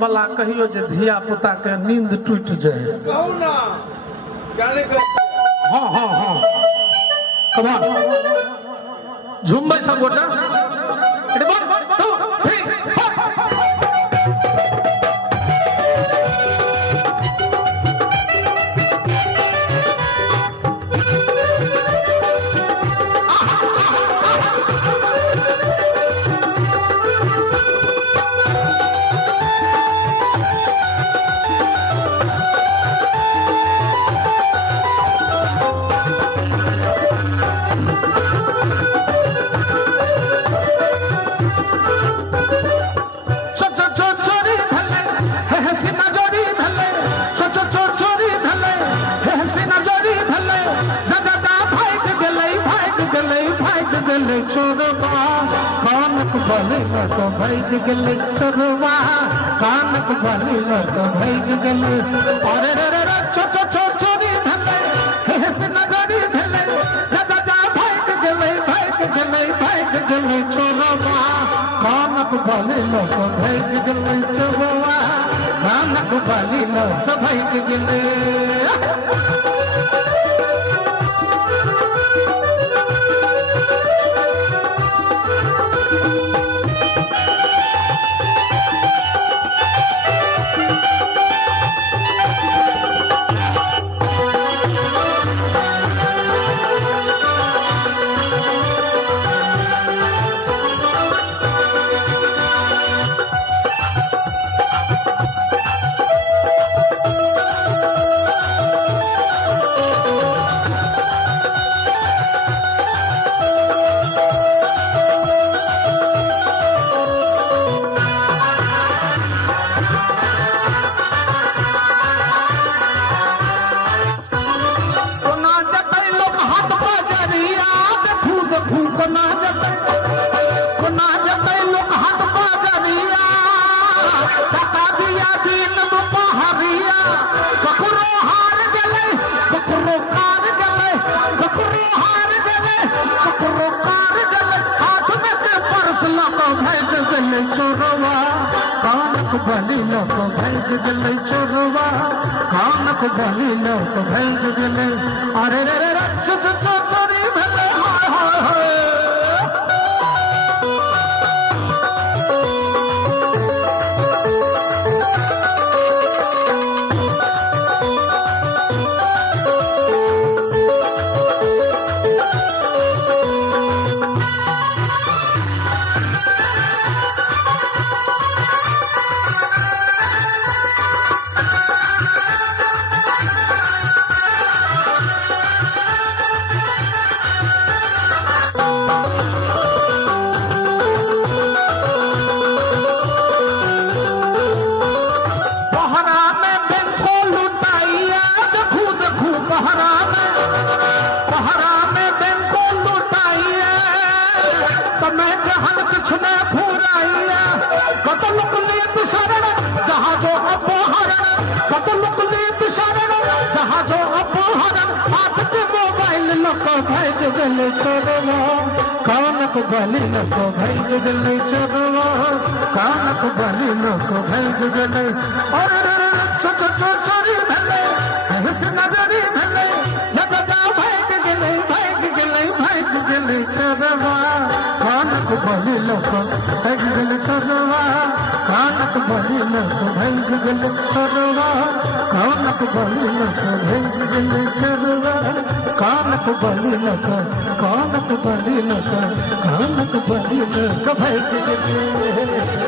वाला कहियो जे धिया पुता के नींद टूट जाए। हाँ हाँ हाँ कमान झुम्बै सब गोटा कानक बलि तो भैग गले चोरवा कानक बलि तो भैग गले अरे रे रे चोरी भले हेस नजरी भले जा भैग गले चोरवा कानक बलि तो भैग गले चोरवा कानक बलि तो भैग गले कानक बलि तो भैग गले चोरवा कानक बलि तो भैग गले अरे रे रे चोरी भले कानक बलि तो भैग गले चोरवा कानक बलि तो भैग गले अरे चोरी भले हेस नजरी भले जा भैग गले चोरवा कानक बलि तो भैग गले चोरवा कानक बलि तो भैग गले चोरवा कानक बलि तो भैग गले चोरवा कानक बलि तो भैग गले